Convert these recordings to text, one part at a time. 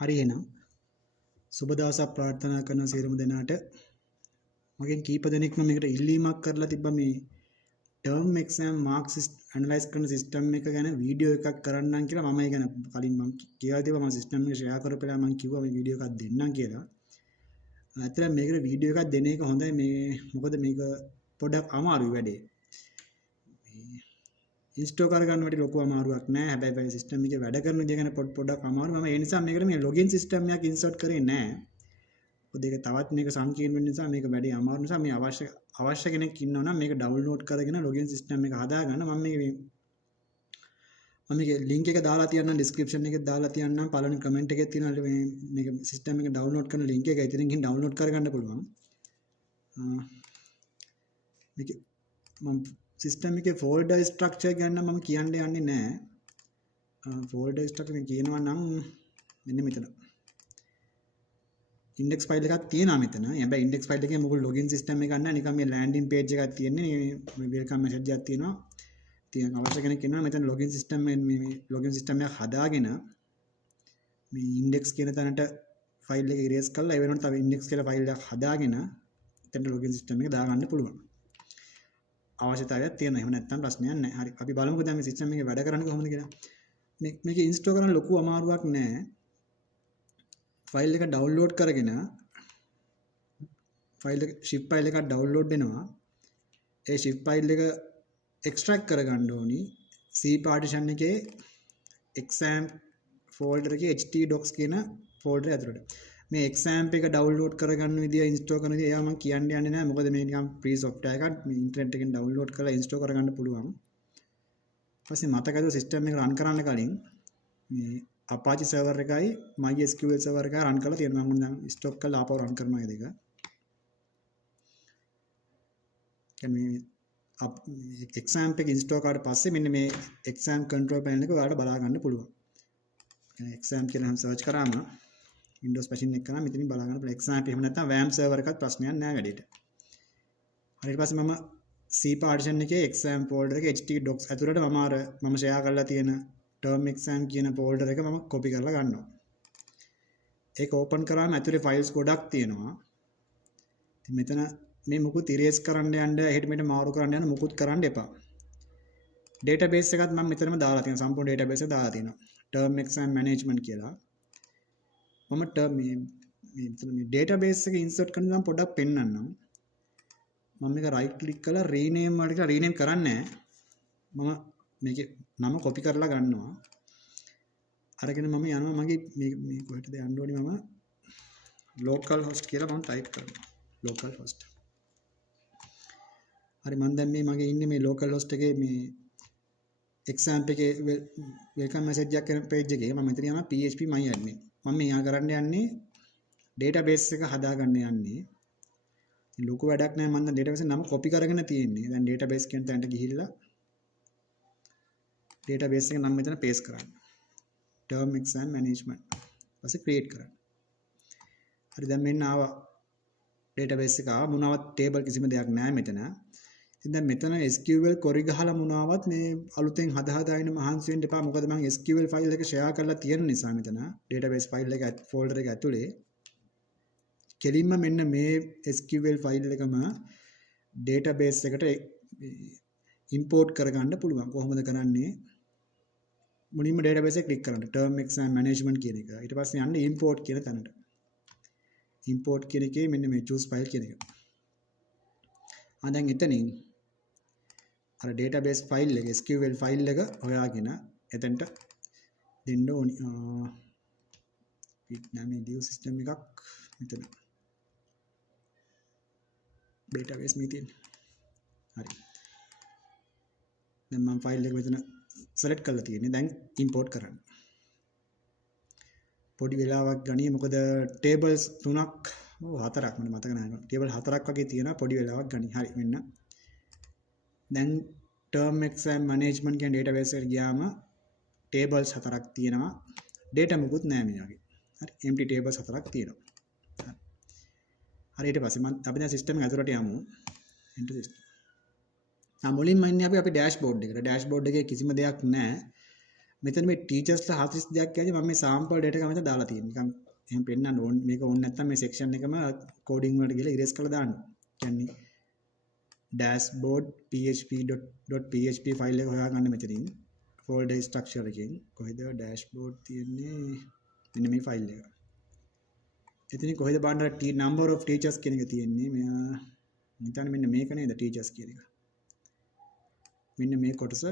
හරි එහෙනම් සුබ දවසක් ප්‍රාර්ථනා කරන සියලුම දෙනාට මගෙන් කීප දෙනෙක්ම මේකට ඉල්ලීමක් කරලා තිබ්බා මේ ටර්ම් එක්සෑම් මාක්ස් ඇනලයිස් කරන සිස්ටම් එක ගැන වීඩියෝ එකක් කරන්නම් කියලා. මම ඒ ගැන කලින් මම කියලා තිබ්බා මම සිස්ටම් එක ෂෙයා කරපෙලා මම කිව්වා මේ වීඩියෝ එකක් දෙන්නම් කියලා. ඇත්තටම මේකට වීඩියෝ එකක් දෙන එක හොඳයි මේ මොකද මේක පොඩක් අමාරුයි වැඩේ. ඉන්ස්ටෝල් කරගන්න වැඩි ලොකු අමාරුවක් නෑ. හැබැයි මේ සිස්ටම් එකේ වැඩ කරන විදිය ගැන පොඩක් අමාරුයි. මම ඒ නිසා මේකට මේ ලොගින් සිස්ටම් එකක් ඉන්සර්ට් කරේ නෑ. මොකද ඒක තවත් මේක සංකීර්ණ වෙන නිසා මේක වැඩි අමාරු නිසා මේ අවශ්‍ය කෙනෙක් ඉන්නවා නම් මේක ඩවුන්ලෝඩ් කරගෙන ලොගින් සිස්ටම් එක හදාගන්න. මම මේක ලින්ක් එක දාලා තියන්නම් ඩිස්ක්‍රිප්ෂන් එකේ දාලා තියන්නම්. පළවෙනි කමෙන්ට් එකේ තියෙනවා මේක සිස්ටම් එක ඩවුන්ලෝඩ් කරන ලින්ක් එක. ඉතින් ගිහින් ඩවුන්ලෝඩ් කරගන්න පුළුවන්. මේක මම සිස්ටම් එකේ ෆෝල්ඩර් ස්ට්‍රක්චර් ගැන මම කියන්න යන්නේ නැහැ. ෆෝල්ඩර් ස්ට්‍රක්චර් කියනවා නම් මෙන්න මෙතන ඉන්ඩෙක්ස් ෆයිල් එකක් තියෙනවා මෙතන. හැබැයි ඉන්ඩෙක්ස් ෆයිල් එකේ මොකද ලොගින් සිස්ටම් එකක් නැහැ. නිකන් මේ ලෑන්ඩින් පේජ් එකක් තියෙන්නේ. මේ වෙල්කම් මෙසේජ් එකක් තියෙනවා. තියෙන අවශ්‍ය කෙනෙක් ඉන්නවා මෙතන ලොගින් සිස්ටම් මේ ලොගින් සිස්ටම් එක හදාගෙන මේ ඉන්ඩෙක්ස් කියන තැනට ෆයිල් එක ඉරේස් කරලා ඒ වෙනකොට තව ඉන්ඩෙක්ස් කියලා ෆයිල් එකක් හදාගෙන එතන ලොගින් සිස්ටම් එක දාගන්න පුළුවන්. අවශ්‍යතාවයක් තියෙනවා. එහෙම නැත්නම් ප්‍රශ්නයක් නැහැ. හරි. අපි බලමුකෝ දැන් මේ සිස්ටම් එකේ වැඩ කරන්නේ කොහොමද කියලා. මේක ඉන්ස්ටෝල් කරන්න ලොකු අමාරුවක් නැහැ. ෆයිල් එක ඩවුන්ලෝඩ් කරගෙන zip ෆයිල් එකක් ඩවුන්ලෝඩ් වෙනවා. ඒ zip ෆයිල් එක එක්ස්ට්‍රැක්ට් කරගන්න ඕනි. C පාර්ටිෂන් එකේ exam ෆෝල්ඩර් එකේ htdocs කියන ෆෝල්ඩර් ඇතුළට. මේ examp එක ඩවුන්ලෝඩ් කරගන්න විදිය ඉන්ස්ටෝල් කරන විදිය ඒවා මම කියන්න යන්නේ නැහැ. මොකද මේ නිකන් free software එකක් මේ ඉන්ටර්නෙට් එකෙන් ඩවුන්ලෝඩ් කරලා ඉන්ස්ටෝල් කරගන්න පුළුවන්. ඊපස්සේ මතකද සිස්ටම් එක රන් කරන්න කලින් මේ Apache server එකයි MySQL server එකයි රන් කරලා තියෙනවා. මම දැන් ස්ටොප් කරලා ආපහු රන් කරනවා මේ දෙක. කියන්නේ exam එක ඉන්ස්ටෝල් කරාට පස්සේ මෙන්න මේ exam control panel එක ඔයාලට බලා ගන්න පුළුවන්. exam කියලා නම් සර්ච් කරාම Windows machine එක කරාම මෙතනින් බලා ගන්න පුළුවන්. exam එහෙම නැත්නම් WAM server එකත් ප්‍රශ්නයක් නෑ වැඩේට. හරි ඊට පස්සේ මම C partition එකේ exam folder එකේ htdocs ඇතුළට මම share කරලා තියෙන term exam කියන folder එක මම copy කරලා ගන්නවා. ඒක open කරාම ඇතුලේ files ගොඩක් තියෙනවා. ඉතින් මෙතන මේ මුකුත් erase කරන්න යන්න එහෙට මෙහෙට මාරු කරන්න යන්න මුකුත් කරන්න එපා. database එකත් මම මෙතනම දාලා තියෙනවා. සම්පූර්ණ database එක දාලා තියෙනවා. term exam management කියලා. මම මේ database එක insert කරන ගමන් පොඩ්ඩක් පෙන්නන්නම්. මම මේක right click කරලා rename වලට කියලා rename කරන්නේ නැහැ. මම මේකේ නම copy කරලා ගන්නවා. අරගෙන මම යනවා මගේ මේ කොහෙටද යන්න ඕනේ මම local host කියලා මම type කරනවා. local host. හරි මම දැන් මගේ ඉන්නේ මේ local host එකේ මේ exam එකේ welcome message එකක් කරන page එකේ මම මෙතන යනවා php myadmin. මම මෙයා කරන්න යන්නේ database එක හදාගන්න යන්නේ. ලොකු වැඩක් නෑ මම දැන් database නම copy කරගෙන තියෙන්නේ. දැන් database කියන තැනට ගිහිල්ලා database එක නම මෙතන paste කරන්න. term exam management. ඊපස්සේ create කරන්න. හරි දැන් මෙන්න ආවා database එක ආවා. මොනවත් table කිසිම දෙයක් නෑ මෙතන. ඉතින් දැන් මෙතන SQL query ගහලා මොනවත් මේ අලුතෙන් හදා ඉන්න මහන්සි වෙන්න එපා. මොකද මම SQL file එක share කරලා තියෙන නිසා මෙතන database file එක folder එක ඇතුලේ කෙලින්ම මෙන්න මේ SQL file එකම database එකට import කරගන්න පුළුවන්. කොහොමද කරන්නේ? මුලින්ම database එක click කරන්න. term exam management කියන එක. ඊට පස්සේ යන්න import කියන තැනට. import කියන එකේ මෙන්න මේ choose file කියන එක. දැන් එතනින් අර database file එක SQL file එක හොයාගෙන එතනට දෙන්න ඕනි. මේ view system එකක් මෙතන database මේ තියෙන. හරි. දැන් මම file එක මෙතන select කරලා තියෙන්නේ. දැන් import කරන්න. පොඩි වෙලාවක් ගනියි මොකද tables 3ක් 4ක් මට මතක නැහැ. table 4ක් වගේ තියෙනවා පොඩි වෙලාවක් ගනියි. හරි මෙන්න. දැන් term exam management කියන database එකට ගියාම tables 4ක් තියෙනවා. data මුකුත් නැහැ මේ වගේ. හරි empty tables 4ක් තියෙනවා. හරි ඊට පස්සේ අපි දැන් system එක ඇතුළට යමු. enter system. මුලින්ම ඉන්නේ අපි dashboard එකට. dashboard එකේ කිසිම දෙයක් නැහැ. මෙතන මේ ටීචර්ස්ලා 42ක් කියද්දි මම මේ sample data එක මෙතන දාලා තියෙනවා. නිකන් එහෙම පෙන්නන්න ඕන. මේක ඕනේ නැත්නම් මේ section එකම coding වලට ගිහලා erase කරලා දාන්න. කියන්නේ dashboard php.php ෆයිල් එක හොයාගන්න මෙතනින් folder structure එකෙන් කොහෙද dashboard තියෙන්නේ මෙන්න මේ ෆයිල් එක. එතනින් කොහෙද බලන්න number of teachers කියන එක තියෙන්නේ. මෙයා නිකන් මෙන්න මේක නේද teachers කියන එක. මෙන්න මේ කොටස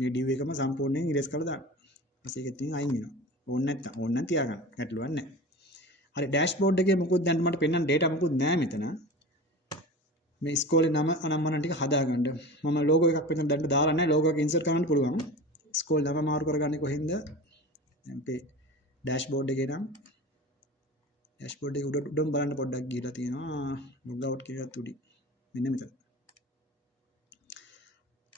මේ div එකම සම්පූර්ණයෙන් erase කරලා දාන්න. ඊපස්සේ ඒක ඉතින් අයින් වෙනවා. ඕන නම් තියාගන්න. ගැටලුවක් නැහැ. හරි dashboard එකේ මොකුත් දැන් මට පෙන්නන්න data මොකුත් නැහැ මෙතන. මේ ඉස්කෝලේ නම අනම්මන ටික හදාගන්න. මම logo එකක් මෙතන දැන් දාලා නැහැ. logo එක insert කරන්න පුළුවන්. ඉස්කෝලේ නම මාරු කරගන්නේ කොහෙන්ද? දැන් මේ dashboard එකේ නම් dashboard එක උඩම බලන්න පොඩ්ඩක් ගිහලා තියෙනවා. log out කියලා තුඩි. මෙන්න මෙතන.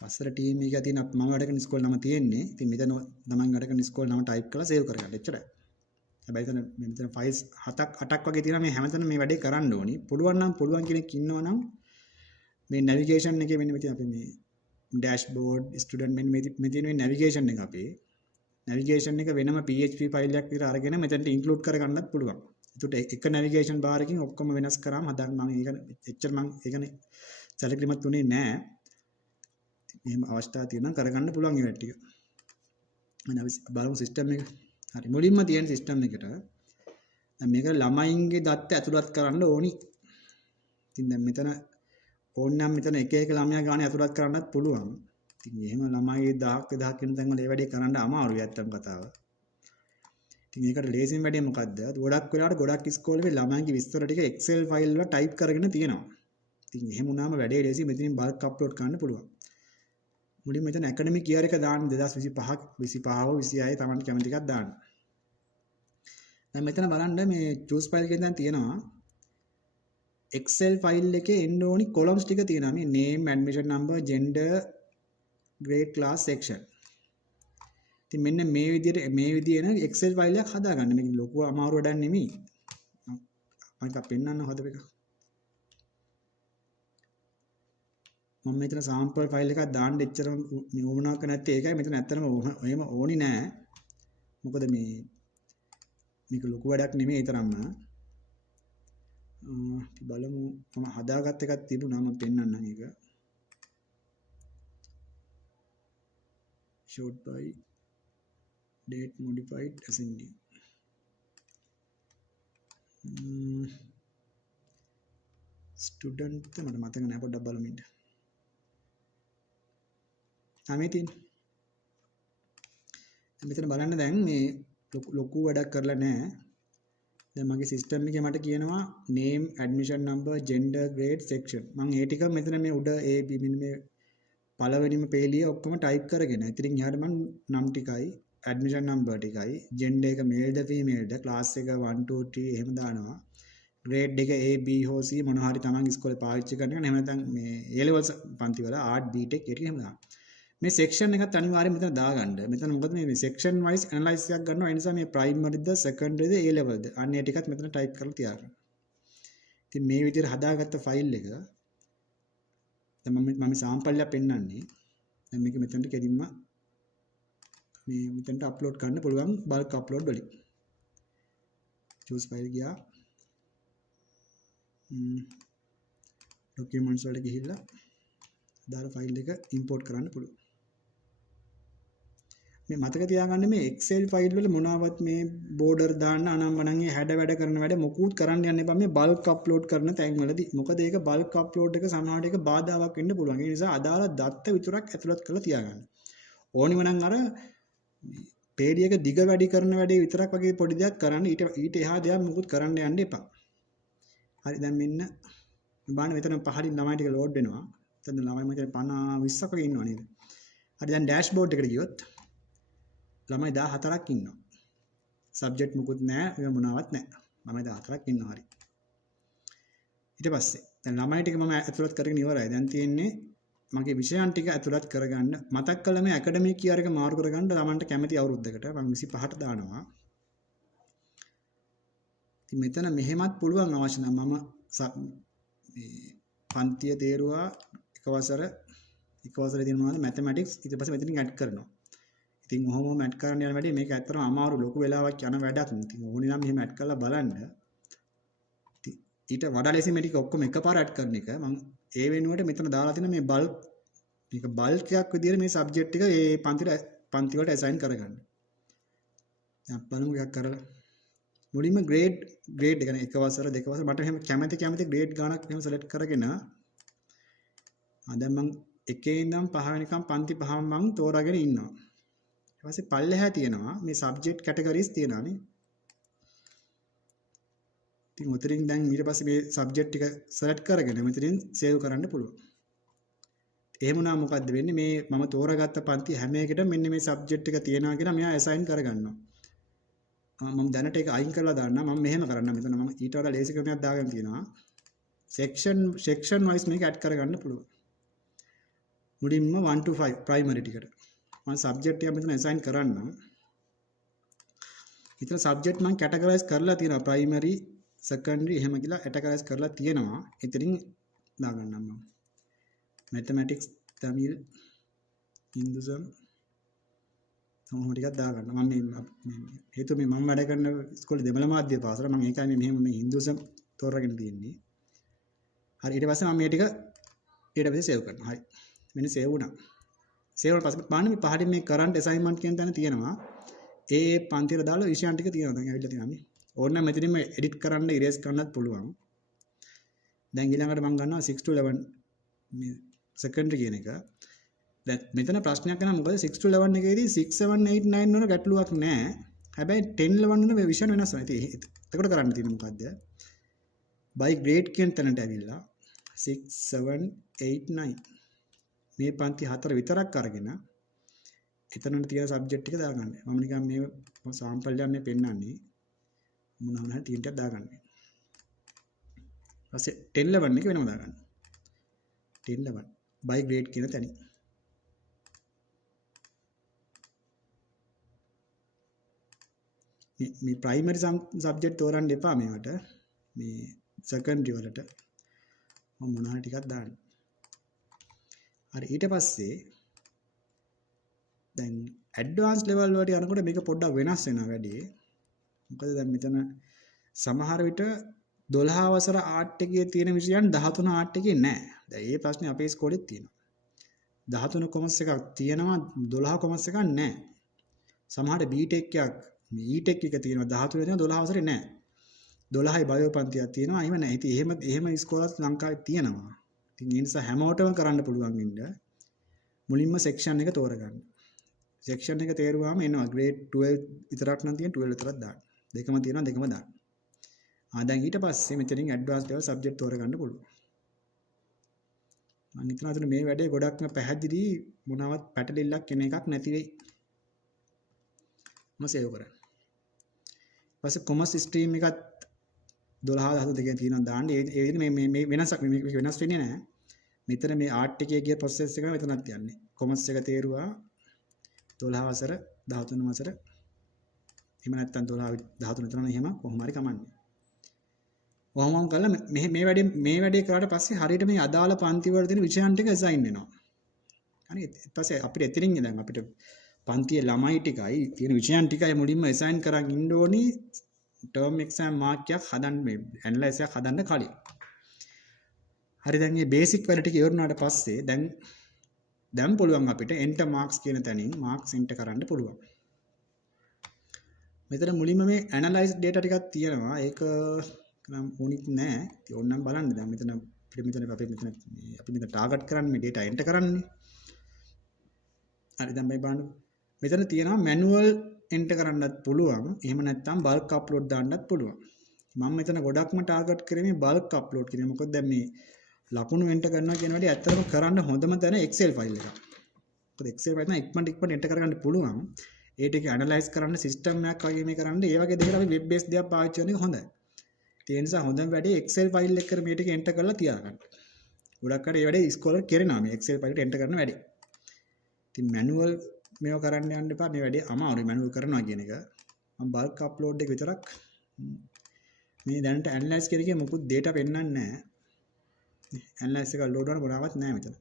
පස්සර ටීම් එක තියෙන මම වැඩ කරන ඉස්කෝලේ නම තියෙන්නේ. ඉතින් මෙතන තමන් වැඩ කරන ඉස්කෝලේ නම ටයිප් කරලා සේව් කරගන්න. එච්චරයි. හැබැයි මෙතන ෆයිල්ස් 7ක් 8ක් වගේ තියෙනවා. මේ හැමතැනම මේ වැඩේ කරන්න ඕනි. පුළුවන් කෙනෙක් ඉන්නවා නම් මේ නැවිගේෂන් එකේ මෙන්න මෙතන අපි මේ dashboard student මෙන්න මේ නැවිගේෂන් එක අපේ නැවිගේෂන් එක වෙනම PHP ෆයිල් එකක් විතර අරගෙන මෙතනට ඉන්ක්ලූඩ් කරගන්නත් පුළුවන්. ඒකට එක නැවිගේෂන් බාර් එකකින් ඔක්කොම වෙනස් කරාම හදාගන්න මම ඒක එච්චර මම ඒකනේ සැලකිලිමත් උනේ නැහැ. එහෙම අවස්ථා තියෙනවා කරගන්න පුළුවන් ඒ ටික. මම බලමු සිස්ටම් එක. හරි මුලින්ම තියෙන සිස්ටම් එකට දැන් මේක ළමයින්ගේ දත්ත ඇතුළත් කරන්න ඕනි. ඉතින් දැන් මෙතන ඕනනම් මෙතන එක ළමයා ගානේ ඇතුළත් කරන්නත් පුළුවන්. ඉතින් එහෙම ළමයි 1000ක් 2000ක් වෙන තැන් වල ඒ වැඩේ කරන්න අමාරුයි ඇත්තම කතාව. ඉතින් ඒකට ලේසිම වැඩේ මොකද්ද? ගොඩක් වෙලාවට ගොඩක් ඉස්කෝලේ ළමයින්ගේ විස්තර ටික Excel ෆයිල් වල ටයිප් කරගෙන තියෙනවා. ඉතින් එහෙම වුණාම වැඩේ ලේසි මෙතනින් බල්ක් අප්ලෝඩ් කරන්න පුළුවන්. මුලින් මෙතන ඇකඩමික් ඉයර් එක දාන්න 2025 26 තමන්ට කැමති එකක් දාන්න. දැන් මෙතන බලන්න මේ choose file එකෙන් දැන් තියෙනවා Excel ෆයිල් එකේ එන්න ඕනි columns ටික තියෙනවා. මේ name, admission number, gender, grade, class, section. ඉතින් මෙන්න මේ විදිහේ න Excel ෆයිල් එකක් හදාගන්න. මේක ලොකු අමාරු වැඩක් නෙමෙයි. මම එක පෙන්නන්න හදපෙක. මම මෙතන sample ෆයිල් එකක් දාන්න එච්චරම නියමනාවක් නැත්තේ ඒකයි මෙතන ඇත්තටම එහෙම ඕනි නෑ. මොකද මේක ලොකු වැඩක් නෙමෙයි ඒ තරම්ම. අපි බලමු මම හදාගත්ත එකක් තිබුණා මම පෙන්නන්නම් ඒක. short by date modified ascending. student මට මතක නෑ පොඩ්ඩක් බලමු ඉන්න. මෙතන බලන්න දැන් මේ ලොකු වැඩක් කරලා නැහැ. දැන් මගේ සිස්ටම් එකේ මට කියනවා name, admission number, gender, grade, section. මම ඒ ටික මෙතන මේ උඩ A B මෙන්න මේ පළවෙනිම පේලිය ඔක්කොම ටයිප් කරගෙන. ඉතින් එහාට මම නම් ටිකයි, admission number ටිකයි, gender එක male ද female ද, class එක 1 2 3 එහෙම දානවා. grade එක A B හෝ C මොනවා හරි තමන් ඉස්කෝලේ පාවිච්චි කරන එක. එහෙම නැත්නම් මේ A levels පන්ති වල art B tech ඒක එහෙම දානවා. මේ section එකත් අනිවාර්යයෙන් මෙතන දාගන්න. මෙතන මොකද මේ section wise analysis එකක් ගන්නවා. ඒ නිසා මේ primary the secondary the A level ද අන්න ඒ ටිකත් මෙතන type කරලා තියාගන්න. ඉතින් මේ විදිහට හදාගත්ත file එක දැන් මම sample එක පෙන්නන්නේ. දැන් මේක මෙතනට කෙලින්ම මේ මෙතනට upload කරන්න පුළුවන් bulk upload වලින්. choose file ගියා. documents වලට ගිහිල්ලා දාලා file එක import කරන්න පුළුවන්. මේ මතක තියාගන්න මේ Excel ෆයිල් වල මොනවත් මේ border දාන්න අනම්මනම් ඒ හැඩ වැඩ කරන වැඩ මොකුත් කරන්න යන්න එපා මේ bulk upload කරන තැන් වලදී. මොකද ඒක bulk upload එක සමහරට ඒක බාධාවක් වෙන්න පුළුවන්. ඒ නිසා අදාළ දත්ත විතරක් ඇතුළත් කරලා තියාගන්න. ඕනිම නම් අර පේඩි එක දිග වැඩි කරන වැඩේ විතරක් වගේ පොඩි දෙයක් කරන්න ඊට එහා දෙයක් මොකුත් කරන්න යන්න එපා. හරි දැන් මෙන්න බලන්න මෙතන පහලින් ළමයි ටික load වෙනවා. එතන ළමයි මචං 50 20ක් වගේ ඉන්නවා නේද? හරි දැන් dashboard එකට ගියොත් ළමයි 14ක් ඉන්නවා. සබ්ජෙක්ට් මුකුත් නැහැ, ඒව මොනවත් නැහැ. ළමයි 14ක් ඉන්නවා හරි. ඊට පස්සේ දැන් ළමයි ටික මම ඇතුළත් කරගෙන ඉවරයි. දැන් තියෙන්නේ මගේ විෂයන් ටික ඇතුළත් කරගන්න. මතක් කළා මේ ඇකඩමික් ඉයර් එක මාරු කරගන්න ළමන්ට කැමති අවුරුද්දකට මම 25ට දානවා. ඉතින් මෙතන මෙහෙමත් පුළුවන් අවශ්‍ය නම් මම මේ පන්තිය තේරුවා එක වසරේ තියෙන මොනවද මැතමැටික්ස් ඊට පස්සේ මෙතනින් ඇඩ් කරනවා. ඉතින් ඔහොම ඇඩ් කරන්න යන වැඩි මේක ඇත්තටම අමාරු ලොකු වෙලාවක් යන වැඩක්. ඉතින් ඕනේ නම් මෙහෙම ඇඩ් කරලා බලන්න. ඊට වඩා ලේසි මේ ටික ඔක්කොම එකපාර ඇඩ් කරන එක. මම ඒ වෙනුවට මෙතන දාලා තියෙන මේ බල්ක් මේක බල්ක් එකක් විදිහට මේ සබ්ජෙක්ට් ටික ඒ පන්ති වලට ඇසයින් කරගන්න. දැන් බලමු එකක් කරලා. මුලින්ම ග්‍රේඩ් එක කියන්නේ එක වසර දෙක වසර මට එහෙම කැමති ග්‍රේඩ් ගානක් එහෙම සෙලක්ට් කරගෙන දැන් මම එකේ ඉඳන් පහ වෙනකම් පන්ති පහම මම තෝරාගෙන ඉන්නවා. ඊට පස්සේ පල්ලෙහා තියෙනවා මේ සබ්ජෙක්ට් කැටගරිස් තියෙනවා නේ. ඉතින් උතරින් දැන් ඊට පස්සේ මේ සබ්ජෙක්ට් ටික සෙලක්ට් කරගෙන මෙතනින් සේව් කරන්න පුළුවන්. එහෙම වුණා මොකද්ද වෙන්නේ මේ මම තෝරාගත්ත පන්ති හැම එකටම මෙන්න මේ සබ්ජෙක්ට් එක තියෙනවා කියලා මෙයා ඇසයින් කරගන්නවා. මම දැනට ඒක අයින් කරලා දාන්න මම මෙහෙම කරන්න මෙතන මම ඊට වඩා ලේසි ක්‍රමයක් දාගෙන තියෙනවා. සෙක්ෂන් වයිස් මේක ඇඩ් කරගන්න පුළුවන්. මුලින්ම 1 to 5 ප්‍රයිමරි ටිකට මම සබ්ජෙක්ට් එක මෙතන ඇසයින් කරන්නම්. ඊතර සබ්ජෙක්ට් මම කැටගරයිස් කරලා තියෙනවා ප්‍රයිමරි සෙකන්ඩරි එහෙම කියලා කැටගරයිස් කරලා තියෙනවා. එතනින් දාගන්නම් මම. මැතමැටික්ස් තමිල් හින්දුසම් ඔහොම ටිකක් දාගන්න. මම මේ හේතුව මේ මම වැඩ කරන ඉස්කෝලේ දෙමළ මාධ්‍ය පාසල මම ඒකයි මෙහෙම මේ හින්දුසම් තෝරාගෙන තියෙන්නේ. හරි ඊට පස්සේ මම මේ ටික ඊට පස්සේ සේව් කරනවා. හරි. මෙන්න සේව් වුණා. සේව් වුණාට පස්සේ බලන්න මේ පහලින් මේ කරන්ට් ඇසයින්මන්ට් කියන තැන තියෙනවා. ඒ පන්තියට දාලා විෂයන් ටික තියෙනවා. දැන් ඇවිල්ලා තියෙනවා මේ. ඕනනම් මෙතනින්ම එඩිට් කරන්න ඉරේස් කරන්නත් පුළුවන්. දැන් ඊළඟට මම ගන්නවා 6 to 11 මේ සෙකන්ඩරි කියන එක. දැන් මෙතන ප්‍රශ්නයක් වෙනවා මොකද 6 to 11 එකේදී 6 7 8 9 වල ගැටලුවක් නැහැ. හැබැයි 10 11 වල විෂන් වෙනස් වෙනවා. ඉතින් එතකොට කරන්න තියෙන්නේ මොකද්ද? by grade කියන තැනට ඇවිල්ලා 6 7 8 9 මේ පන්ති හතර විතරක් අරගෙන එතනට තියෙන සබ්ජෙක්ට් ටික දාගන්න. මම නිකන් මේ සාම්පල් එකක් මේ පෙන්නන්නේ මොනවා නැහැ තියෙන ටික දාගන්න. ඊපස්සේ 10 11 එක වෙනම දාගන්න. 10 11 by grade කියන තැන. මේ ප්‍රයිමරි සබ්ජෙක්ට් තෝරන්න එපා මේවට. මේ සෙකන්ඩරි වලට මම මොනවා හරි ටිකක් දාන්න. හරි ඊට පස්සේ දැන් ඇඩ්වාන්ස් ලෙවල් වලට යනකොට මේක පොඩ්ඩක් වෙනස් වෙනවා වැඩි. මොකද දැන් මෙතන සමහර විට 12 වසර ආර්ට් එකේ තියෙන විෂයන් 13 ආර්ට් එකේ නැහැ. දැන් මේ ප්‍රශ්නේ අපේ ඉස්කෝලේත් තියෙනවා. 13 කොමර්ස් එකක් තියෙනවා 12 කොමර්ස් එකක් නැහැ. සමහරට B.Tech එකක් මේ E.Tech එක තියෙනවා 13 තියෙනවා 12 වසරේ නැහැ. 12යි බයෝ පන්තියක් තියෙනවා. එහෙම නැහැ. ඉතින් එහෙම ඉස්කෝලත් ලංකාවේ තියෙනවා. ඉතින් ඒ නිසා හැමෝටම කරන්න පුළුවන් වෙන්න මුලින්ම සෙක්ෂන් එක තෝරගන්න. සෙක්ෂන් එක තේරුවාම එනවා ග්‍රේඩ් 12 විතරක් නම් තියෙන 12 විතරක් දාන්න. දෙකම තියෙනවා දෙකම දාන්න. දැන් ඊට පස්සේ මෙතනින් ඇඩ්වාන්ස් ලෙවල් සබ්ජෙක්ට් තෝරගන්න පුළුවන්. මම හිතනවා මේ වැඩේ ගොඩක්ම පැහැදිලි මොනවත් පැටලිල්ලක් කෙන එකක් නැති වෙයි. මම සේව් කරා. ඊපස්සේ කොමර්ස් ස්ට්‍රීම් එකත් 12 13 දෙකෙන් තියෙනවා දාන්න. ඒ විදිහට මේ වෙනසක් මේක වෙනස් වෙන්නේ නැහැ. මෙතන මේ ආර්ට් එකේ ගිය ප්‍රොසෙස් එක මෙතනත් යන්නේ. කොමර්ස් එක තේරුවා 12 වසර 13 වසර එහෙම නැත්නම් 12 13 විතර නම් එහෙම කොහොම හරි කමන්නේ. ඔහොමම කළා මේ වැඩේ කරාට පස්සේ හරියට මේ අදාළ පන්ති වල තියෙන විෂයන් ටික අසයින් වෙනවා. හරි ඊට පස්සේ අපිට එතනින් දැන් අපිට පන්තියේ ළමයි ටිකයි තියෙන විෂයන් ටිකයි මුලින්ම අසයින් කරන් ඉන්න ඕනි ටර්ම් එක්සෑම් මාක් එකක් හදන්න මේ ඇනලයිස් එකක් හදන්න කලින්. හරි දැන් මේ බේසික් වැඩ ටික ඉවරනාට පස්සේ දැන් පුළුවන් අපිට enter marks කියන තැනින් marks enter කරන්න පුළුවන්. මෙතන මුලින්ම මේ analyze data ටිකක් තියෙනවා. ඒක නම් ඕනිත් නෑ. ඉතින් ඕනනම් බලන්න දැන් මෙතන අපි මෙතන target කරන්නේ මේ data enter කරන්නේ. හරි දැන් මේ බලන්න. මෙතන තියෙනවා manual enter කරන්නත් පුළුවන්. එහෙම නැත්නම් bulk upload දාන්නත් පුළුවන්. මම මෙතන ගොඩක්ම target කරේ මේ bulk upload කියන. මොකද දැන් මේ ලකුණු enter කරනවා කියන වැඩේ ඇත්තටම කරන්න හොඳම තැන Excel file එක. මොකද Excel file එක ඉක්මනට enter කරගන්න පුළුවන්. ඒ ටික ඇනලයිස් කරන්න සිස්ටම් එකක් වගේ මේ කරන්න ඒ වගේ දෙයකට අපි වෙබ් බේස් දෙයක් පාවිච්චි කරන එක හොඳයි. ඒ නිසා හොඳම වැඩේ Excel file එකකට මේ ටික enter කරලා තියාගන්න. ගොඩක් අය මේ වැඩේ ඉස්කෝලේ කරනවා මේ Excel file එකට enter කරන වැඩේ. ඉතින් manual මේව කරන්න යන්න එපා. මේ වැඩේ අමාරුයි manual කරනවා කියන එක. මම bulk upload එක විතරක් මේ දැනට ඇනලයිස් කරේ මොකුත් data පෙන්නන්නේ නැහැ. ඇනලයිස් එක ලෝඩ් වුණා මොනවත් නැහැ මෙතන.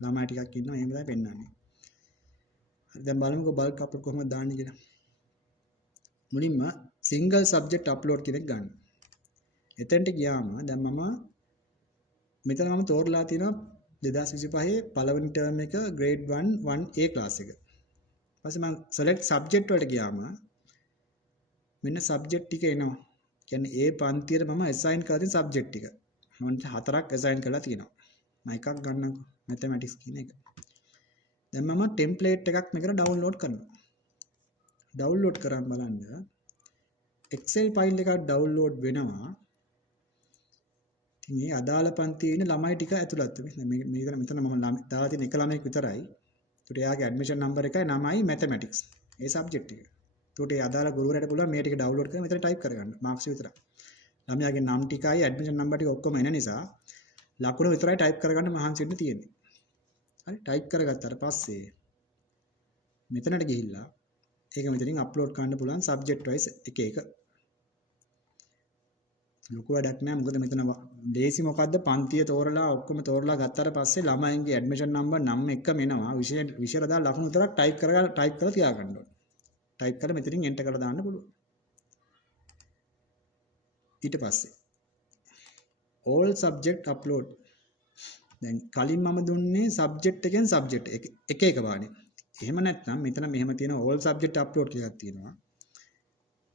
ළමයි ටිකක් ඉන්නවා එහෙම තමයි පෙන්නන්නේ. දැන් බලමුකෝ බල්ක් අප්ලෝඩ් කොහොමද දාන්නේ කියලා. මුලින්ම සිංගල් සබ්ජෙක්ට් අප්ලෝඩ් කෙනෙක් ගන්න. එතෙන්ට ගියාම දැන් මෙතන මම තෝරලා තියෙනවා 2025 පළවෙනි ටර්ම් එක grade 1 1A class එක. ඊපස්සේ මම select subject වලට ගියාම මෙන්න subject ටික එනවා. කියන්නේ ඒ පන්තියට මම assign කරලා තියෙන subject ටික. මම 4ක් assign කරලා තියෙනවා. මම එකක් ගන්නකො mathematics කියන එක. දැන් මම template එකක් මේකට download කරනවා. download කරන් බලන්න Excel file එකක් download වෙනවා. ඉතින් මේ අදාළ පන්තියේ ඉන්න ළමයි ටික ඇතුළත් වෙන්නේ. මෙතන මම දාලා තියෙන එක ළමයෙක් විතරයි. ඒකට එයාගේ admission number එකයි නමයි mathematics. ඒ subject එක. ඒකට ඒ අදාළ ගුරුවරයාට පුළුවන් මේ ටික download කරලා මෙතන type කරගන්න. marks විතරයි. ළමයාගේ නම් ටිකයි admission number ටික ඔක්කොම එන නිසා ලකුණු විතරයි type කරගන්න මහන්සි වෙන්න තියෙන්නේ. හරි type කරගත්තාට පස්සේ මෙතනට ගිහිල්ලා ඒක මෙතනින් අප්ලෝඩ් කරන්න පුළුවන් subject wise එක එක. ලොකු වැඩක් නෑ මොකද මෙතන ලේසි මොකද්ද පන්තිය තෝරලා ඔක්කොම තෝරලා ගත්තාට පස්සේ ළමයින්ගේ ඇඩ්මිෂන් නම්බර් නම් එකම එනවා විෂයට දාලා ලකුණු විතරක් ටයිප් කරලා තියාගන්න ඕනේ. ටයිප් කරලා මෙතනින් එන්ටර් කරලා දාන්න පුළුවන්. ඊට පස්සේ all subject upload. දැන් කලින් මම දුන්නේ subject එකෙන් subject එක එක වානේ. එහෙම නැත්නම් මෙතන මෙහෙම තියෙන all subject upload එකක් තියෙනවා.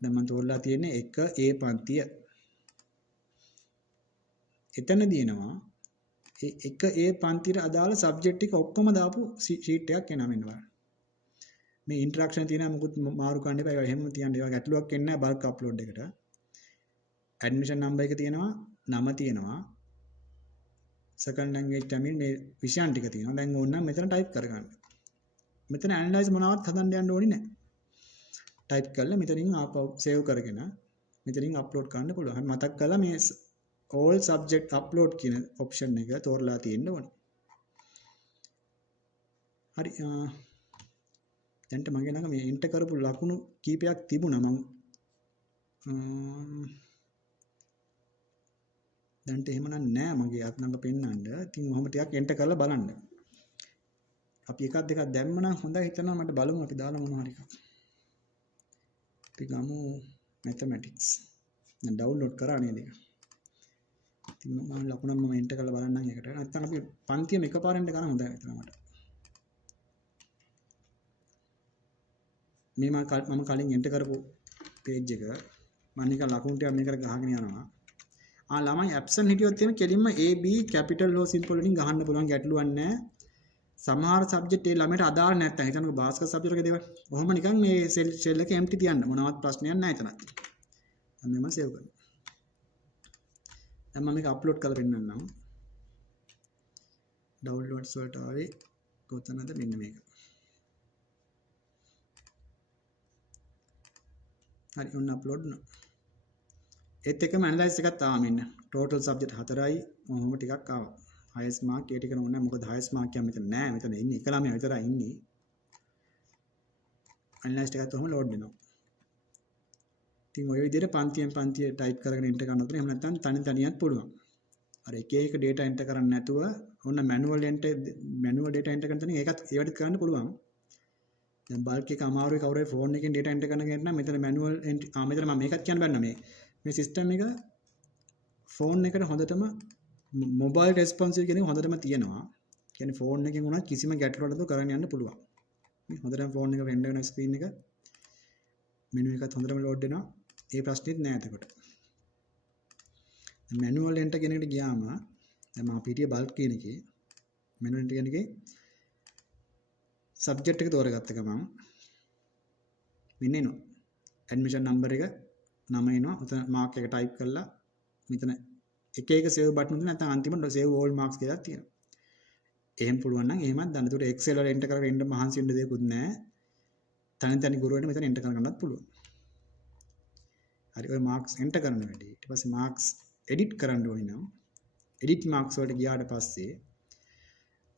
දැන් මම තෝරලා තියෙන්නේ 1A පන්තිය. එතන දිනනවා ඒ 1A පන්තියට අදාළ subject ටික ඔක්කොම දාපු sheet එකක් එනවා මෙන්න බලන්න. මේ interaction තියෙනවා මොකුත් මාරු කරන්න එපා. ඒවා එහෙම තියන්න. ඒවා ගැටලුවක් එන්නේ නැහැ bulk upload එකට. admission number එක තියෙනවා, නම තියෙනවා. second language Tamil මේ විෂයන් ටික තියෙනවා. දැන් ඕනනම් මෙතන type කරගන්න. මෙතන analyze මොනවත් හදන්න යන්න ඕනේ නැහැ. type කරලා මෙතනින් ආපහු save කරගෙන මෙතනින් upload කරන්න පුළුවන්. මතක් කරලා මේ all subject upload කියන option එක තෝරලා තියෙන්න ඕනේ. හරි දැන්ට මගේ ළඟ මේ enter කරපු ලකුණු කීපයක් තිබුණා මම දැන්ට එහෙම නෑ මගේ අත් ළඟ පෙන්නන්න. ඉතින් මොහොම ටිකක් enter කරලා බලන්න. අපි එකක් දෙකක් දැම්ම නම් හොඳයි හිතනවා මට බලමු අපි දාලා මොනවා හරි එකක්. අපි ගමු mathematics. දැන් download කරා නේද ඒක? ඉතින් මම ලකුණක් මම enter කරලා බලන්නම් ඒකට. නැත්නම් අපි පන්තියම එකපාරෙන් ගන්න හොඳයි හිතනවා මට. මේ මම කලින් enter කරපු page එක මම නිකන් ලකුණු ටික මේකට ගහගෙන යනවා. ළමයි absent හිටියොත් එහෙම කෙලින්ම AB capital හෝ simple වලින් ගහන්න පුළුවන් ගැටලුවක් නැහැ. සමහර subject ඒ ළමයට අදාළ නැත්නම් හිතන්නකෝ භාස්කර subject එක දේවල්. ඔහොම නිකන් මේ cell එක empty තියන්න. මොනවත් ප්‍රශ්නයක් නැහැ එතන. දැන් මම save කරනවා. දැන් මම මේක අප්ලෝඩ් කරලා පෙන්නන්නම්. downloads වලට ආවේ කොතනද මෙන්න මේක. හරි ඔන්න අප්ලෝඩ් වුණා. ඒත් එකම ඇනලයිස් එකක් ආවා මෙන්න. total subject 4යි මොහොම ටිකක් ආවා. highest mark ඒ ටික නෝනේ මොකද highest mark එක මෙතන නෑ. මෙතන ඉන්නේ එක ළමයා විතරයි ඉන්නේ. ඇනලයිස් එකත් ඔහොම ලෝඩ් වෙනවා. ඉතින් ඔය විදිහට පන්තියෙන් පන්තිය ටයිප් කරගෙන එන්ටර් කරන්න ඕනේ. එහෙම නැත්නම් තනියත් පුළුවන්. අර එක එක data enter කරන්න නැතුව ඔන්න manual data enter කරන තැනින් ඒකත් ඒවට කරන්න පුළුවන්. දැන් bulk එක අමාරුයි කවුරුයි phone එකෙන් data enter කරන කෙනෙක් නම් මෙතන manual මෙතන මම මේකත් කියන්න බෑ නේද මේ system එක phone එකට හොඳටම mobile responsive කියන එක හොඳටම තියෙනවා. කියන්නේ phone එකෙන් උනත් කිසිම ගැටලුවක් නැතුව කරගෙන යන්න පුළුවන්. මේ හොඳටම phone එක render වෙන screen එක menu එකත් හොඳටම load වෙනවා. ඒ ප්‍රශ්නෙත් නෑ එතකොට. manual enter කියන එකට ගියාම දැන් මම පිටිය bulk කියන එකේ manual enter කියන එකේ subject එක තෝරගත්ත ගමන් මෙන්න එනවා. admission number එක නම එනවා. උතන mark එක type කරලා මෙතන එක එක save button උනේ නැත්නම් අන්තිමට save all marks කියලා තියෙනවා. එහෙම පුළුවන් නම් එහෙමත් දාන්න. ඒකට Excel වල enter කරගෙන ඉන්න මහන්සි වෙන්න දෙයක්වත් නැහැ. තනි ගුරුවරට මෙතන enter කරගන්නත් පුළුවන්. හරි ඔය marks enter කරන වැඩි. ඊට පස්සේ marks edit කරන්න ඕනේ නම් edit marks වලට ගියාට පස්සේ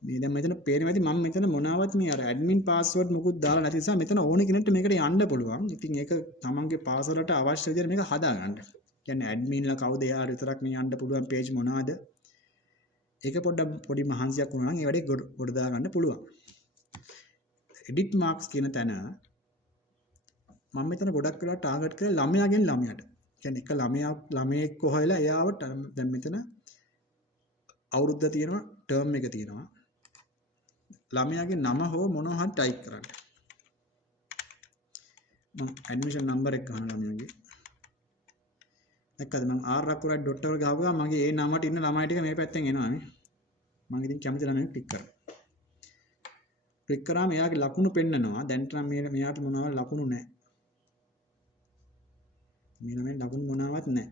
මේ දැන් මෙතන පේන්නේ නැති මම මෙතන මොනවත් මේ අර admin password මොකුත් දාලා නැති නිසා මෙතන ඕන කෙනෙක්ට මේකට යන්න පුළුවන්. ඉතින් ඒක තමන්ගේ password වලට අවශ්‍ය විදිහට මේක හදාගන්න. කියන්නේ admin ලා කවුද එයාට විතරක් මේ යන්න පුළුවන් page මොනවාද? ඒක පොඩි මහන්සියක් වුණා නම් ඒ වැඩේ ගොඩ දා ගන්න පුළුවන්. edit marks කියන තැන මම මෙතන ගොඩක් වෙලා ටාගට් කරලා ළමයාගෙන් ළමයාට. කියන්නේ එක ළමයෙක් හොයලා එයාව දැන් මෙතන අවුරුද්ද තියෙනවා, ටර්ම් එක තියෙනවා. ළමයාගේ නම හෝ මොනවා හරි ටයිප් කරන්න. මම ඇඩ්මිෂන් නම්බර් එක ගන්න ළමයාගේ. දැක්කද මම r.dot ගහපුවා මගේ ඒ නමට ඉන්න ළමයි ටික මේ පැත්තෙන් එනවා නේ. මම ඉතින් කැමති ළමයෙක් ක්ලික් කරා. ක්ලික් කරාම එයාගේ ලකුණු පෙන්නනවා. දැන්ට නම් මෙයාට මොනවාවත් ලකුණු නැහැ. මේ ළමෙන් ලකුණු මොනවත් නැහැ.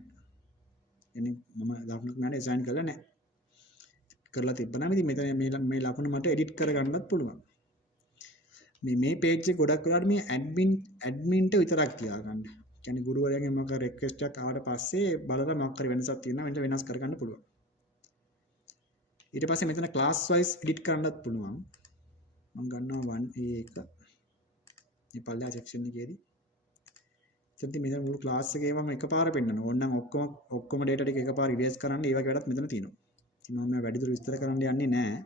එන්නේ මම ලකුණු මෙයාට assign කරලා නැහැ. කරලා තිබ්බනම් ඉතින් මෙතන මේ ලකුණු මට edit කරගන්නත් පුළුවන්. මේ page එක ගොඩක් වෙලාවට මේ adminට විතරක් තියාගන්න. කියන්නේ ගුරුවරයාගෙන් මොකක් request එකක් ආවට පස්සේ බලලා මොකක් හරි වෙනසක් තියෙනවා වෙනස් කරගන්න පුළුවන්. ඊට පස්සේ මෙතන class wise edit කරන්නත් පුළුවන්. මම ගන්නවා 1A1 මේ පල්ලා section එකේදී. එතෙන්දී මෙතන මුළු class එකේම එකපාර පෙන්නනවා. ඕනනම් ඔක්කොම data ටික එකපාර erase කරන්න ඒ වගේ වැඩක් මෙතන තියෙනවා. ඉතින් මම වැඩිදුර විස්තර කරන්න යන්නේ නැහැ.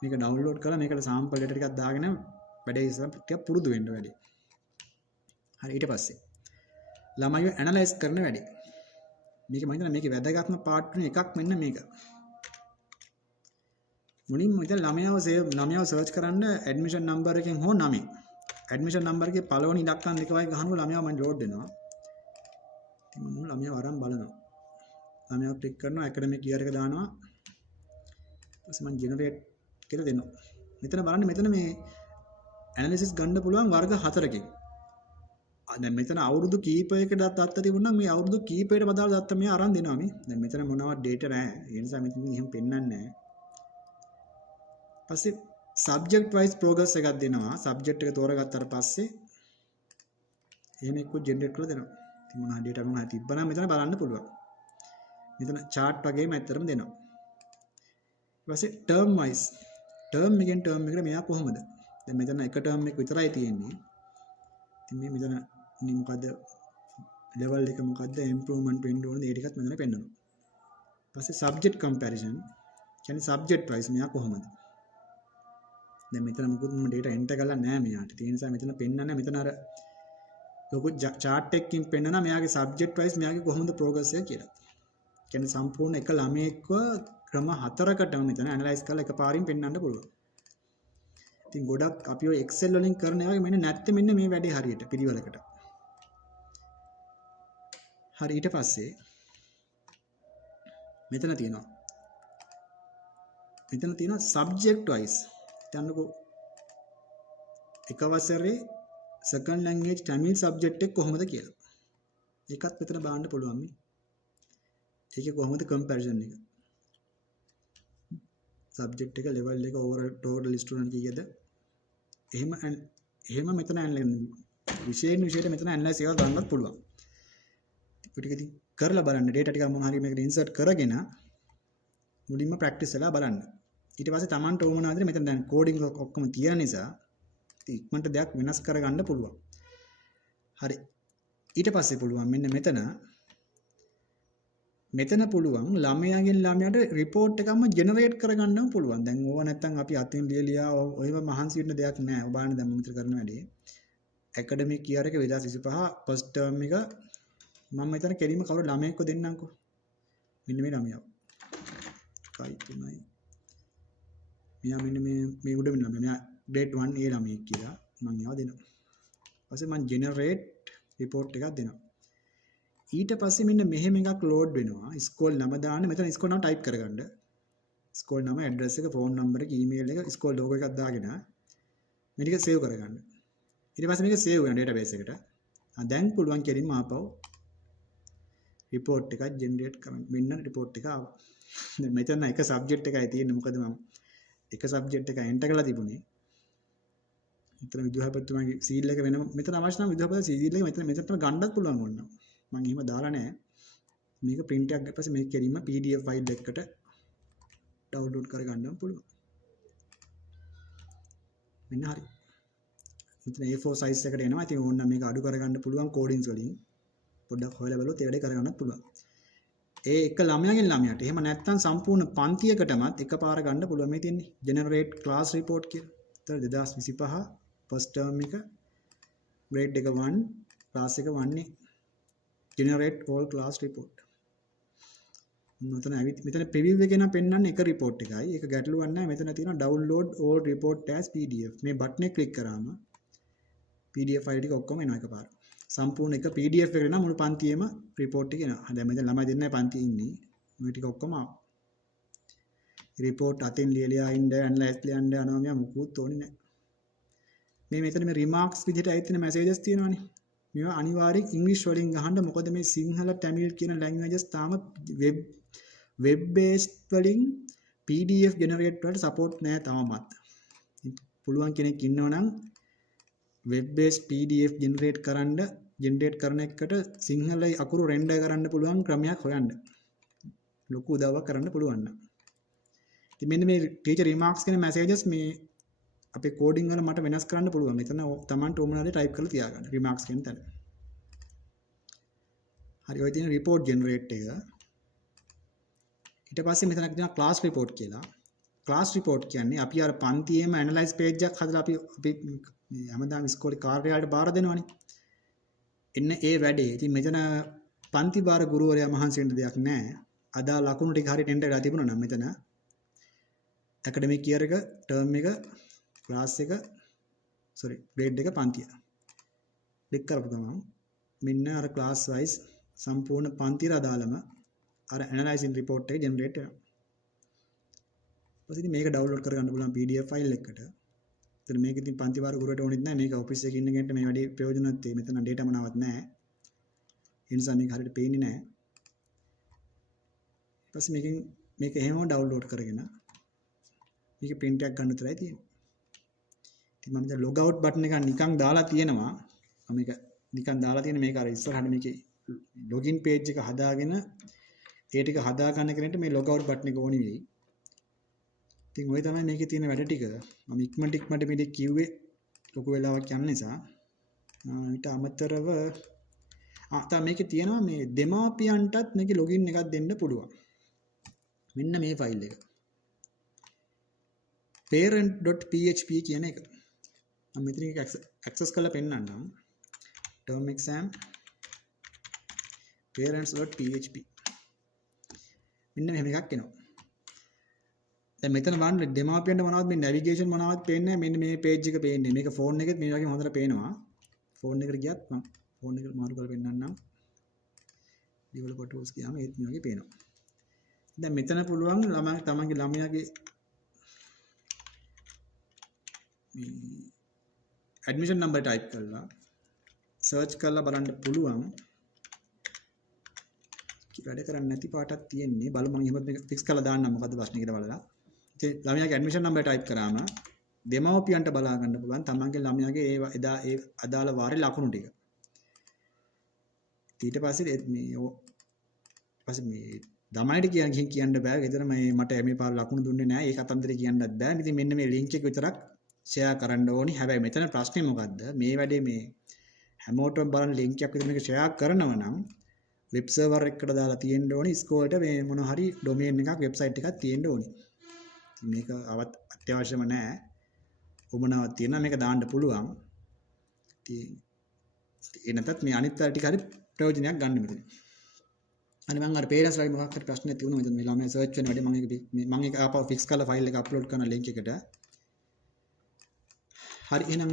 මේක download කරලා මේකට sample data ටිකක් දාගෙන වැඩේ ඉස්සර ටිකක් පුරුදු වෙන්න වැඩි. හරි ඊට පස්සේ ළමයිව ඇනලයිස් කරන වැඩි. මේක මම හිතන්නේ මේකේ වැදගත්ම පාර්ට් එකක් මෙන්න මේක. මුලින්ම ඉතින් ළමයාව සර්ච් කරන්න ඇඩ්මිෂන් නම්බර් එකෙන් හෝ නමෙන්. ඇඩ්මිෂන් නම්බර් එකේ පළවෙනි ඉලක්කම් දෙක වගේ ගහනවා ළමයාව මම ලෝඩ් වෙනවා. ඉතින් මම ළමයාව අරන් බලනවා. ළමයාව ක්ලික් කරනවා ඇකඩමික් ඉයර් එක දානවා. ඊපස්සේ මම ජෙනරේට් කියලා දෙනවා. මෙතන බලන්න මෙතන මේ ඇනලිසිස් ගන්න පුළුවන් වර්ග 4කින්. දැන් මෙතන අවුරුදු කීපයකට දත්ත තිබුණා නම් මේ අවුරුදු කීපයට බදාලා දත්ත මේ අරන් දෙනවා මේ. දැන් මෙතන මොනවත් data නැහැ. ඒ නිසා මෙතන එහෙම පෙන්වන්නේ නැහැ. පස්සේ subject wise progress එකක් දෙනවා. subject එක තෝරගත්තාට පස්සේ එහෙම එක්ක generate කරලා දෙනවා. ඉතින් මොනවා data මොනවා තිබ්බනම් මෙතන බලන්න පුළුවන්. මෙතන chart වගේම ඇත්තටම දෙනවා. ඊට පස්සේ term wise term එකෙන් term එකට මෙයා කොහමද? දැන් මෙතන එක term එක විතරයි තියෙන්නේ. ඉතින් මේ මෙතන මොකද්ද level එක මොකද්ද improvement වෙන්න ඕනද ඒ ටිකත් මෙතන පෙන්නනවා. ඊපස්සේ subject comparison කියන්නේ subject wise මෙයා කොහමද? දැන් මෙතන මොකුත් data enter කරලා නැහැ මෙයාට. ඒ නිසා මෙතන පෙන්නන්නේ මෙතන අර ලොකු chart එකකින් පෙන්නනවා මෙයාගේ subject wise මෙයාගේ කොහොමද progress එක කියලා. කියන්නේ සම්පූර්ණ එක ළමයෙක්ව ක්‍රම 4කටම මෙතන ඇනලයිස් කරලා එකපාරින් පෙන්වන්න පුළුවන්. ඉතින් ගොඩක් අපි ඔය Excel වලින් කරන ඒවා මෙන්න නැත්නම් මෙන්න මේ වැඩේ හරියට පිළිවෙලකට. හරි ඊට පස්සේ මෙතන තියෙනවා subject wise. දැන්කෝ එක වසරේ second language Tamil subject එක කොහොමද කියලා. ඒකත් මෙතන බලන්න පුළුවන් මේ. ඒකේ කොහොමද comparison එක. subject එක level එක overall total student කීයද? එහෙම මෙතන විශේෂයට මෙතන ඇනලයිස් එකක් ගන්නත් පුළුවන්. ටික ඉතින් කරලා බලන්න data ටික මොන හරි මේකට insert කරගෙන මුලින්ම practice කරලා බලන්න. ඊට පස්සේ Tamanට ඕන ආදින මෙතන දැන් coding ඔක්කොම තියෙන නිසා ඉක්මනට දෙයක් වෙනස් කරගන්න පුළුවන්. හරි. ඊට පස්සේ පුළුවන් මෙන්න මෙතන පුළුවන් ළමයාගෙන් ළමයාට report එකක්ම generate කරගන්නම පුළුවන්. දැන් ඕවා නැත්තම් අපි අතින් ලියලියා ඔයව මහන්සි වෙන්න දෙයක් නැහැ. ඔබානේ දැන් මම විතර කරන වැඩේ. academic year එක 2025 first term එක මම මෙතන කෙලින්ම කවුරු ළමයෙක්ව දෙන්නම්කෝ. මෙන්න මේ ළමයා. කයි තුනයි. මෙයා මෙන්න මේ උඩ මෙන්න මෙයා grade 1 A ළමයෙක් කියලා මම ඒවා දෙනවා. ඊපස්සේ මම generate report එකක් දෙනවා. ඊට පස්සේ මෙන්න මෙහෙම එකක් load වෙනවා. ස්කෝල් නම දාන්න මෙතන ස්කෝල් නම type කරගන්න. ස්කෝල් නම address එක phone number එක email එක ස්කෝල් logo එකක් දාගෙන මේ ටික save කරගන්න. ඊට පස්සේ මේක save වෙනවා database එකට. දැන් පුළුවන් කෙලින්ම ආපහු report එකක් generate කරන්න. මෙන්න report එක ආවා. දැන් මෙතන එක subject එකයි තියෙන්නේ. මොකද මම එක subject එක enter කරලා තිබුණේ. මෙතන විදුහල්පතිතුමාගේ seal එක වෙන මෙතන අවශ්‍ය නම් විදුහල්පති seal එක මෙතන ගන්නත් පුළුවන් වුණා. මම එහෙම දාලා නැහැ. මේක print එකක් ඊට පස්සේ මේක කෙලින්ම PDF file එකකට download කරගන්නම පුළුවන්. මෙන්න හරි. මෙතන A4 size එකට එනවා. ඉතින් ඕනනම් මේක අඩු කරගන්න පුළුවන් codings වලින්. පොඩ්ඩක් හොයලා බලුවොත් ඒ වැඩේ කරගන්නත් පුළුවන්. ඒ එක ළමයාගෙන් ළමයාට. එහෙම නැත්නම් සම්පූර්ණ පන්තියකටමත් එකපාර ගන්න පුළුවන්. මේ තියෙන්නේ generate class report කියලා. 2025 first term එක grade එක 1 class එක 1 නේ generate all class report. මෙතන මෙතන preview එකේ නම් පෙන්වන්නේ එක report එකයි. ඒක ගැටලුවක් නැහැ. මෙතන තියෙනවා download all report as PDF. මේ button එක click කරාම PDF file ටික ඔක්කොම එනවා එකපාර. සම්පූර්ණ එක PDF එකේ නම් මුළු පන්තියේම report ටික එනවා. දැන් මෙතන ළමයි දෙන්නයි පන්තියේ ඉන්නේ. මේ ටික ඔක්කොම report අතින් ලියලා ඉන්න analyze ලියන්න යනවා මෙයා මුකුත් ඕනේ නැහැ. මේ මෙතන මේ remarks විදිහට ඇවිත් තියෙන messages තියෙනවානේ. මේවා අනිවාර්යෙන් ඉංග්‍රීසි වලින් අහන්න. මොකද මේ සිංහල තමිල් කියන languages තාම web based වලින් PDF generate වලට support නැහැ තාමත්. පුළුවන් කෙනෙක් ඉන්නවනම් web based PDF generate කරන එකට සිංහල අකුරු render කරන්න පුළුවන් ක්‍රමයක් හොයන්න. ලොකු උදව්වක් කරන්න පුළුවන් නම්. ඉතින් මෙන්න මේ teacher remarks කියන messages මේ අපේ coding වල මට වෙනස් කරන්න පුළුවන්. මෙතන තමන්ට ඕමනාලේ type කරලා තියාගන්න remarks කියන තැන. හරි ඔය තියෙන report generate එක. ඊට පස්සේ මෙතන තියෙනවා class report කියලා. class report කියන්නේ අපි අර පන්තියේම analyze page එකක් හදලා අපි මේ හැමදාම ඉස්කෝලේ කාර්යාලයට බාර දෙනවනේ. එන්න ඒ වැඩේ. ඉතින් මෙතන පන්ති බාර ගුරුවරයා මහන්සි වෙන්න දෙයක් නැහැ. අදා ලකුණු ටික හරියට එන්ටර් කරලා තිබුණා නම් මෙතන academic year එක, term එක, class එක, grade එක පන්තිය. click කරපු ගමන් මෙන්න අර class wise සම්පූර්ණ පන්තියට අදාළම අර analyzing report එක generate වෙනවා. ඊපස්සේ මේක download කරගන්න පුළුවන් PDF file එකකට. එතන මේක ඉතින් පන්ති වාර ගුරුවරට ඕනෙත් නැහැ. මේක office එකේ ඉන්න කෙනෙක්ට මේ වැඩේ ප්‍රයෝජනවත් වෙයි. මෙතන data මොනවත් නැහැ. ඒ නිසා මේක හරියට පේන්නේ නැහැ. ඊපස්සේ මේක එහෙමම download කරගෙන මේක print එකක් ගන්න විතරයි තියෙන්නේ. ඉතින් මම දැන් log out button එක නිකන් දාලා තියෙනවා. මම මේක නිකන් දාලා තියෙන මේක අර ඉස්සරහට මේකේ login page එක හදාගෙන ඒ ටික හදා ගන්න කෙනෙක්ට මේ log out button එක ඕනි වෙයි. ඉතින් ඔය තමයි මේකේ තියෙන වැඩ ටික. මම ඉක්මනට මේ කිව්වේ ලොකු වෙලාවක් යන නිසා. ඊට අමතරව තමයි මේකේ තියෙනවා මේ දෙමාපියන්ටත් මේකේ login එකක් දෙන්න පුළුවන්. මෙන්න මේ ෆයිල් එක. parent.php කියන එක. මම මෙතන access කරලා පෙන්නන්නම්. term exam parents.php. මෙන්න මෙහෙම එකක් එනවා. දැන් මෙතන බලන්න දෙමාපියන්ට මොනවද මේ navigation මොනවද පේන්නේ මෙන්න මේ page එක පේන්නේ. මේක phone එකෙත් මේ වගේ හොඳට පේනවා. phone එකට ගියත් මම phone එක මාරු කරලා පෙන්නන්නම්. developer tools ගියාම ඒත් මේ වගේ පේනවා. දැන් මෙතන පුළුවන් තමන්ගේ ළමයාගේ admission number type කරලා search කරලා බලන්න පුළුවන්. වැඩ කරන්නේ නැති පාටක් තියෙන්නේ. බලමු මම එහෙම fix කරලා දාන්නම් මොකද්ද ප්‍රශ්නේ කියලා බලලා. ඉතින් ළමයාගේ admission number type කරාම දෙමව්පියන්ට බලා ගන්න පුළුවන් තමන්ගේ ළමයාගේ ඒ අදාළ වාරේ ලකුණු ටික. ඊට පස්සේ මේ ළමයිට කියන්න බෑ. ගෙදර මට මේ පාර ලකුණු දුන්නේ නැහැ. ඒක අතන්තරේ කියන්නත් බෑ. ඉතින් මෙන්න මේ link එක විතරක් share කරන්න ඕනි. හැබැයි මෙතන ප්‍රශ්නේ මොකද්ද? මේ වැඩේ මේ හැමෝටම බලන link එකක් විතර මේක share කරනවා නම් web server එකකට දාලා තියෙන්න ඕනි. ඉස්කෝලේට මේ මොන හරි domain එකක් website එකක් තියෙන්න ඕනි. මේක අත්‍යවශ්‍යම නැහැ. උමනාවක් තියෙනවා මේක දාන්න පුළුවන්. ඉතින් එනතත් මේ අනිත් පැය ටික හරි ප්‍රයෝජනයක් ගන්න මෙතන. අනේ මම අර parents වගේ මොකක් හරි ප්‍රශ්නයක් තියුණා මෙතන මේ ළමයි search වෙන වැඩි මම ඒක ආපහු fix කරලා file එක upload කරන link එකට. හරි එහෙනම්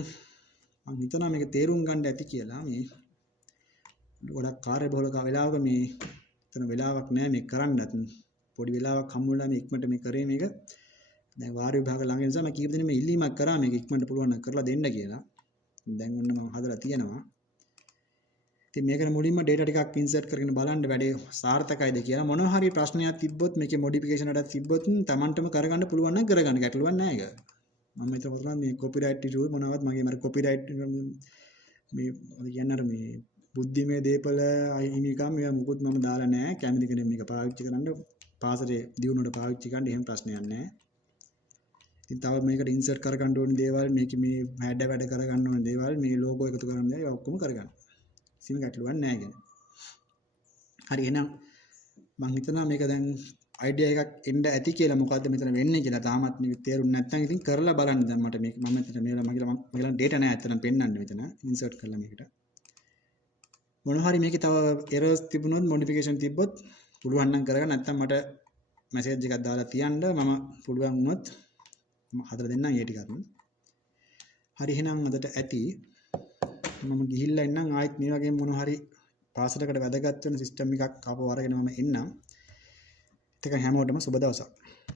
මම හිතනවා මේක තේරුම් ගන්න ඇති කියලා. මේ ගොඩක් කාර්යබහුල වෙලාවක මේ එතන වෙලාවක් නැහැ මේ කරන්නත්. පොඩි වෙලාවක් හම්බුනලා මේ ඉක්මනට මේ කරේ මේක. දැන් වාර විභාග ළඟ නිසා මම කීප දෙනෙක් මේ ඉල්ලීමක් කරා මේක ඉක්මනට පුළුවන් නම් කරලා දෙන්න කියලා. දැන් ඔන්න මම හදලා තියෙනවා. ඉතින් මේකට මුලින්ම data ටිකක් insert කරගෙන බලන්න වැඩේ සාර්ථකයිද කියලා. මොනවා හරි ප්‍රශ්නයක් තිබ්බොත් මේකේ modification එකක් තිබ්බොත් Tamanටම කරගන්න පුළුවන් නම් කරගන්න. ගැටලුවක් නැහැ ඒක. මම හිතන කොටන මේ copyright issue මොනවත් මගේ මර copyright මේ කියන්නේ අර මේ බුද්ධිමය දේපල අහිමිකම් මේවා මුකුත් මම දාලා නැහැ. කැමති කෙනෙක් මේක පාවිච්චි කරන්න පාසලේ දියුණුවට පාවිච්චි කරන්න එහෙම ප්‍රශ්නයක් නැහැ. ඉතින් තව මේකට insert කරගන්න ඕනේ දේවල් මේක මේ වැඩ කරගන්න ඕනේ දේවල් මේ logo එකතු කරන්න ඒවා ඔක්කොම කරගන්න. කිසිම ගැටලුවක් නැහැ කියන. හරි එහෙනම් මම හිතනවා මේක දැන් අයිඩියා එකක් එන්න ඇති කියලා මොකද්ද මෙතන වෙන්නේ කියලා තාමත් මේක තේරුම් නැත්නම් ඉතින් කරලා බලන්න දැන් මට මේක මම මෙතන මේලා මගේ ඩේටා නැහැ අතන පෙන්නන්නේ මෙතන ඉන්සර්ට් කරලා මේකට මොන හරි මේකේ තව එරර්ස් තිබුණොත් මොඩිෆිකේෂන් තිබ්බොත් පුළුවන් නම් කරගන්න නැත්නම් මට මැසේජ් එකක් දාලා තියන්න මම පුළුවන් වුණොත් මම හදලා දෙන්නම් ඒ ටිකත් හරි එහෙනම් අදට ඇති මම ගිහිල්ලා ඉන්නම් ආයෙත් මේ වගේ මොන හරි පාසලකට වැදගත් වෙන සිස්ටම් එකක් ආපහු අරගෙන මම එන්නම්. ඒක හැමෝටම සුබ දවසක්.